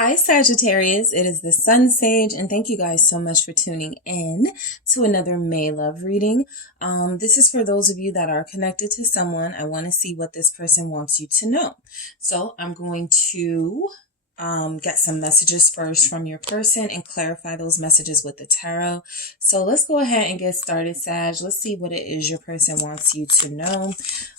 Hi, Sagittarius. It is the Sun Sage, and thank you guys so much for tuning in to another May Love reading. This is for those of you that are connected to someone. I want to see what this person wants you to know. So I'm going to get some messages first from your person and clarify those messages with the tarot. So let's go ahead and get started, Sag. Let's see what it is your person wants you to know.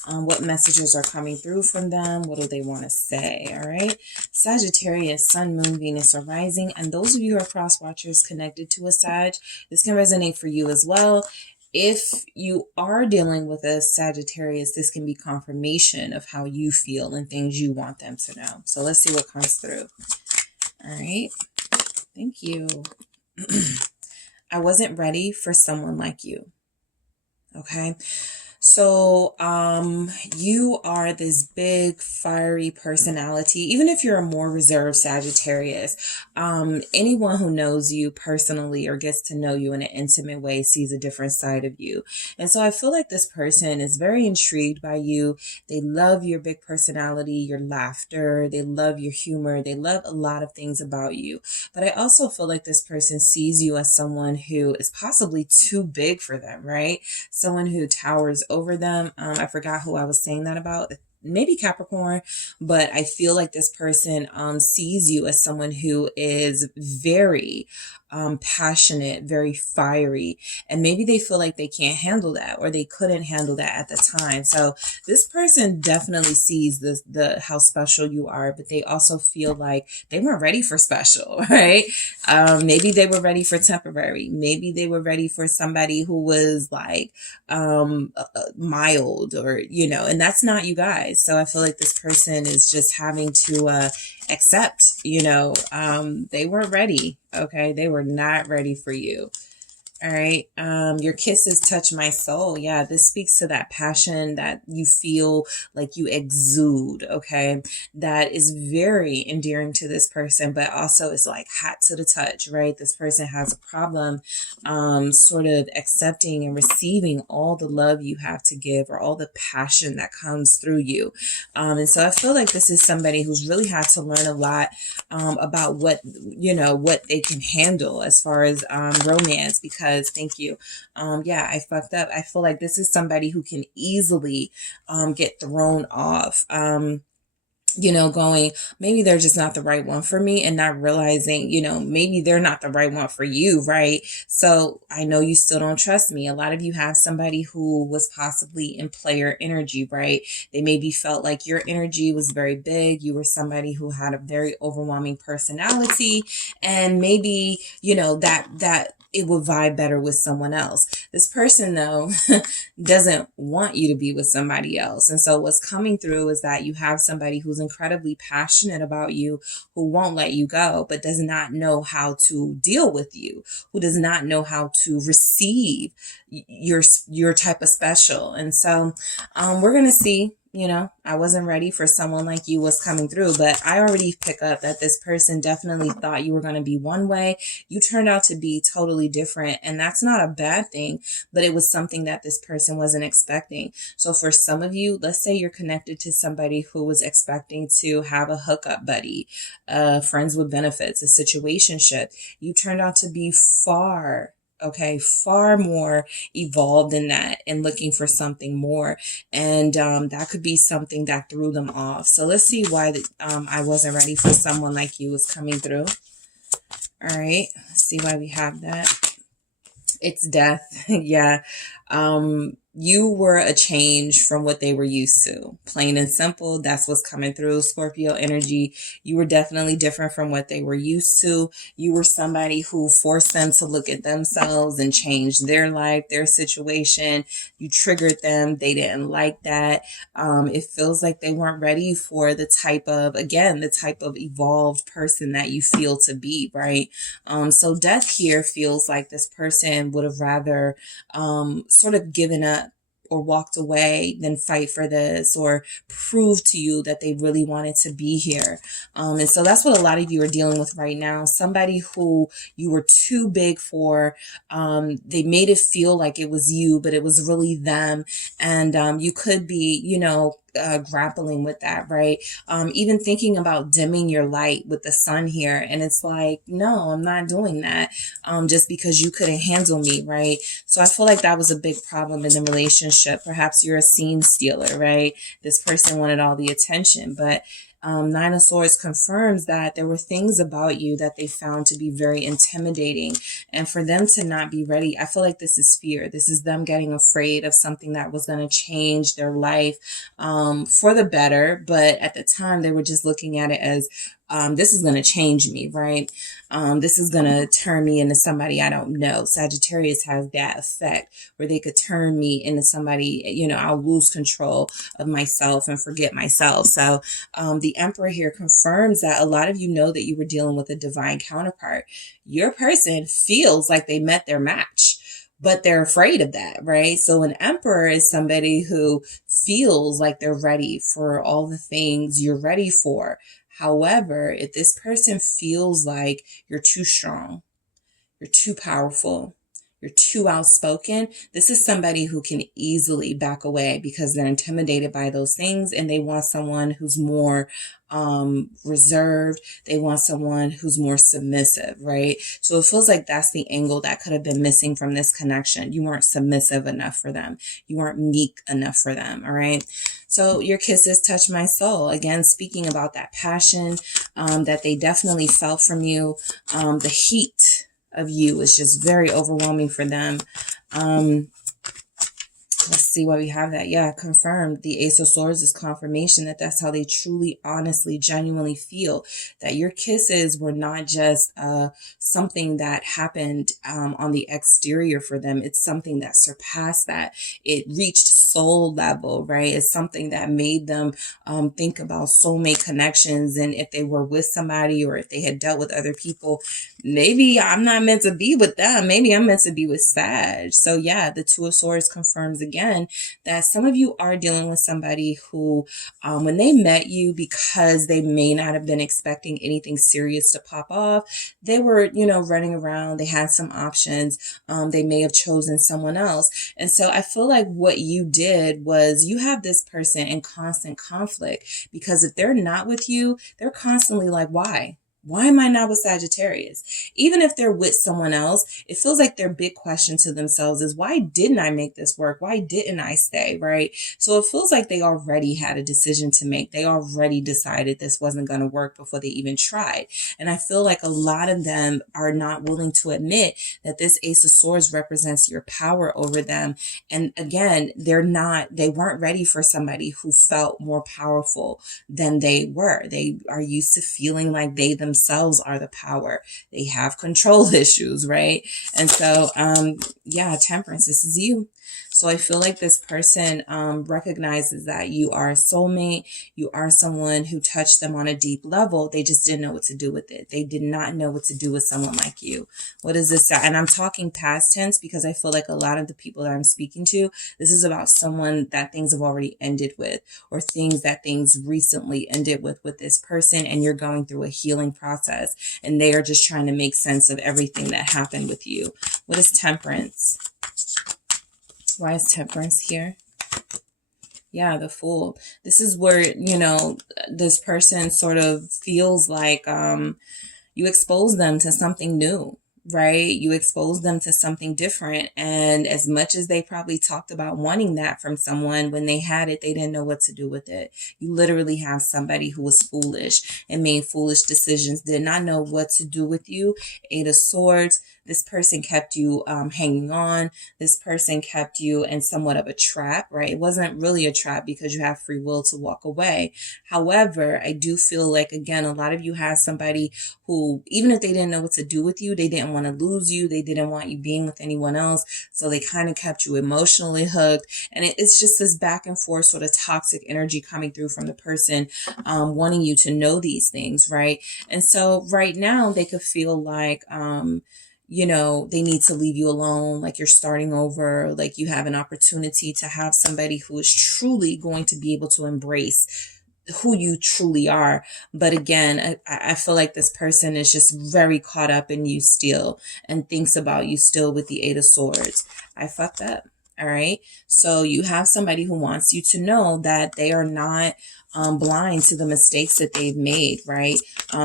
What messages are coming through from them? What do they want to say? All right. Sagittarius, Sun, Moon, Venus are rising. And those of you who are cross watchers connected to a Sag, this can resonate for you as well. If you are dealing with a Sagittarius, this can be confirmation of how you feel and things you want them to know. So let's see what comes through. All right. Thank you. I wasn't ready for someone like you. Okay. So, you are this big, fiery personality. Even if you're a more reserved Sagittarius, anyone who knows you personally or gets to know you in an intimate way sees a different side of you. And so I feel like this person is very intrigued by you. They love your big personality, your laughter. They love your humor. They love a lot of things about you. But I also feel like this person sees you as someone who is possibly too big for them, right? Someone who towers over them. I forgot who I was saying that about. Maybe Capricorn, but I feel like this person sees you as someone who is very passionate, very fiery, and maybe they feel like they can't handle that or they couldn't handle that at the time. So this person definitely sees the how special you are, but they also feel like they weren't ready for special, right? Maybe they were ready for temporary. Maybe they were ready for somebody who was like mild, or and that's not you guys. So I feel like this person is just having to accept, they weren't ready. Okay. They were not ready for you. All right. Your kisses touch my soul. Yeah, this speaks to that passion that you feel like you exude. Okay. That is very endearing to this person, but also is like hot to the touch, right? This person has a problem, sort of accepting and receiving all the love you have to give or all the passion that comes through you. And so I feel like this is somebody who's really had to learn a lot, about what they can handle as far as, romance, because thank you. Yeah, I fucked up. I feel like this is somebody who can easily get thrown off. Going, maybe they're just not the right one for me, and not realizing, maybe they're not the right one for you, right? So I know you still don't trust me. A lot of you have somebody who was possibly in player energy, right? They maybe felt like your energy was very big. You were somebody who had a very overwhelming personality, and maybe, that it would vibe better with someone else. This person, though, doesn't want you to be with somebody else. And so what's coming through is that you have somebody who's incredibly passionate about you, who won't let you go, but does not know how to deal with you, who does not know how to receive your type of special. And so we're going to see. I wasn't ready for someone like you was coming through, but I already pick up that this person definitely thought you were going to be one way. You turned out to be totally different, and that's not a bad thing, but it was something that this person wasn't expecting. So for some of you, let's say you're connected to somebody who was expecting to have a hookup buddy, friends with benefits, a situationship. You turned out to be far more evolved than that and looking for something more. And that could be something that threw them off. So let's see why I wasn't ready for someone like you was coming through. All right, let's see why we have that. It's death. Yeah. You were a change from what they were used to. Plain and simple. That's what's coming through. Scorpio energy. You were definitely different from what they were used to. You were somebody who forced them to look at themselves and change their life, their situation. You triggered them. They didn't like that. It feels like they weren't ready for the type of evolved person that you feel to be, right? So death here feels like this person would have rather sort of given up or walked away than fight for this or prove to you that they really wanted to be here. And so that's what a lot of you are dealing with right now. Somebody who you were too big for. They made it feel like it was you, but it was really them. And you could be, grappling with that, right? Even thinking about dimming your light with the sun here. And it's like, no, I'm not doing that just because you couldn't handle me, right? So I feel like that was a big problem in the relationship. Perhaps you're a scene stealer, right? This person wanted all the attention, but Nine of Swords confirms that there were things about you that they found to be very intimidating. And for them to not be ready, I feel like this is fear. This is them getting afraid of something that was going to change their life for the better. But at the time, they were just looking at it as this is going to change me, right? This is going to turn me into somebody I don't know. Sagittarius has that effect where they could turn me into somebody, I'll lose control of myself and forget myself. So the Emperor here confirms that a lot of you know that you were dealing with a divine counterpart. Your person feels like they met their match, but they're afraid of that, right? So an Emperor is somebody who feels like they're ready for all the things you're ready for. However, if this person feels like you're too strong, you're too powerful, you're too outspoken, this is somebody who can easily back away because they're intimidated by those things and they want someone who's more reserved. They want someone who's more submissive, right? So it feels like that's the angle that could have been missing from this connection. You weren't submissive enough for them. You weren't meek enough for them, all right? So your kisses touch my soul. Again, speaking about that passion that they definitely felt from you. The heat of you is just very overwhelming for them. Let's see why we have that. Yeah, confirmed. The Ace of Swords is confirmation that that's how they truly, honestly, genuinely feel. That your kisses were not just something that happened on the exterior for them. It's something that surpassed that. It reached soul level, right? It's something that made them think about soulmate connections. And if they were with somebody or if they had dealt with other people, maybe I'm not meant to be with them. Maybe I'm meant to be with Sag. So yeah, the Two of Swords confirms again that some of you are dealing with somebody who, when they met you, because they may not have been expecting anything serious to pop off, they were, running around. They had some options. They may have chosen someone else. And so I feel like what you did was you have this person in constant conflict because if they're not with you, they're constantly like, why? Why am I not with Sagittarius? Even if they're with someone else, it feels like their big question to themselves is, why didn't I make this work? Why didn't I stay? Right? So it feels like they already had a decision to make. They already decided this wasn't going to work before they even tried. And I feel like a lot of them are not willing to admit that this Ace of Swords represents your power over them. And again, they weren't ready for somebody who felt more powerful than they were. They are used to feeling like they themselves are the power. They have control issues, right? And so, Temperance, this is you. So I feel like this person recognizes that you are a soulmate. You are someone who touched them on a deep level. They just didn't know what to do with it. They did not know what to do with someone like you. What is this? And I'm talking past tense because I feel like a lot of the people that I'm speaking to, this is about someone that things have already ended with, or things recently ended with this person, and you're going through a healing process and they are just trying to make sense of everything that happened with you. What is Temperance? Why is Temperance here? Yeah, the Fool. This is where, this person sort of feels like you expose them to something new, right? You expose them to something different. And as much as they probably talked about wanting that from someone, when they had it, they didn't know what to do with it. You literally have somebody who was foolish and made foolish decisions, did not know what to do with you. Eight of Swords. This person kept you hanging on. This person kept you in somewhat of a trap, right? It wasn't really a trap because you have free will to walk away. However, I do feel like, again, a lot of you have somebody who, even if they didn't know what to do with you, they didn't want to lose you. They didn't want you being with anyone else. So they kind of kept you emotionally hooked. And it's just this back and forth sort of toxic energy coming through from the person wanting you to know these things, right? And so right now they could feel like, they need to leave you alone, like you're starting over, like you have an opportunity to have somebody who is truly going to be able to embrace who you truly are. But again, I feel like this person is just very caught up in you still and thinks about you still with the Eight of Swords. I fucked up. All right. So you have somebody who wants you to know that they are not blind to the mistakes that they've made, right?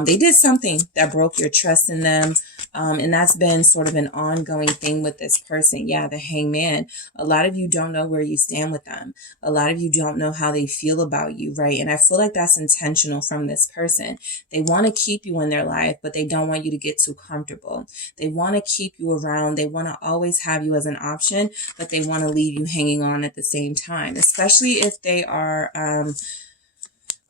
They did something that broke your trust in them. And that's been sort of an ongoing thing with this person. Yeah, the hangman. A lot of you don't know where you stand with them. A lot of you don't know how they feel about you, right? And I feel like that's intentional from this person. They want to keep you in their life, but they don't want you to get too comfortable. They want to keep you around. They want to always have you as an option, but they want to leave you hanging on at the same time, especially if they are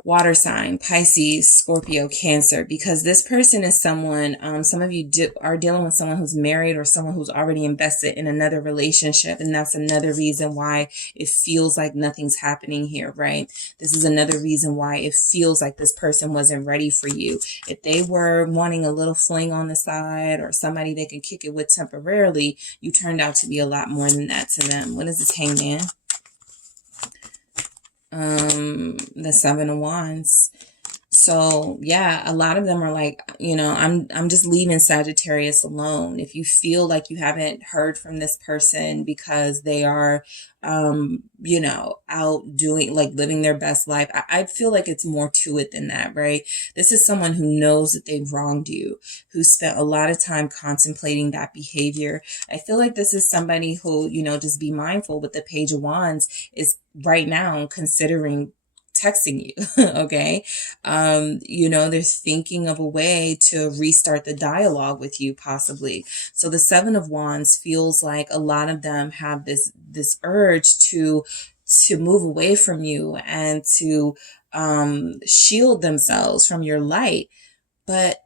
water sign, Pisces, Scorpio, Cancer, because this person is someone, some of you are dealing with someone who's married or someone who's already invested in another relationship. And that's another reason why it feels like nothing's happening here, right? This is another reason why it feels like this person wasn't ready for you. If they were wanting a little fling on the side or somebody they can kick it with temporarily, you turned out to be a lot more than that to them. What is this, Hangman? The Seven of Wands. So yeah, a lot of them are like, I'm just leaving Sagittarius alone. If you feel like you haven't heard from this person because they are, out doing, like, living their best life, I feel like it's more to it than that, right? This is someone who knows that they've wronged you, who spent a lot of time contemplating that behavior. I feel like this is somebody who, just be mindful with the Page of Wands is right now considering texting you. Okay. They're thinking of a way to restart the dialogue with you, possibly. So the Seven of Wands feels like a lot of them have this urge to move away from you and to shield themselves from your light, but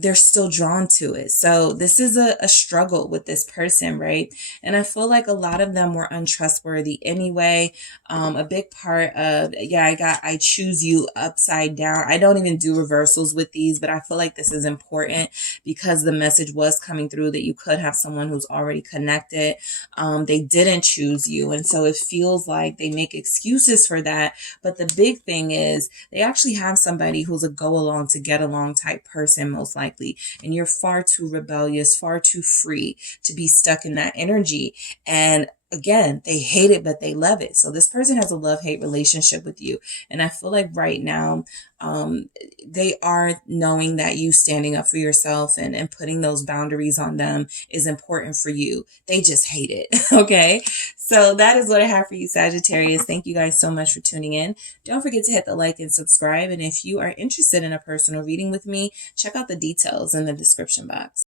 they're still drawn to it. So this is a struggle with this person, right? And I feel like a lot of them were untrustworthy anyway. A big part of, I choose you upside down. I don't even do reversals with these, but I feel like this is important because the message was coming through that you could have someone who's already connected. They didn't choose you. And so it feels like they make excuses for that. But the big thing is they actually have somebody who's a go along to get along type person, most likely. And you're far too rebellious, far too free to be stuck in that energy. And again, they hate it, but they love it. So this person has a love-hate relationship with you. And I feel like right now, they are knowing that you standing up for yourself and putting those boundaries on them is important for you. They just hate it. Okay. So that is what I have for you, Sagittarius. Thank you guys so much for tuning in. Don't forget to hit the like and subscribe. And if you are interested in a personal reading with me, check out the details in the description box.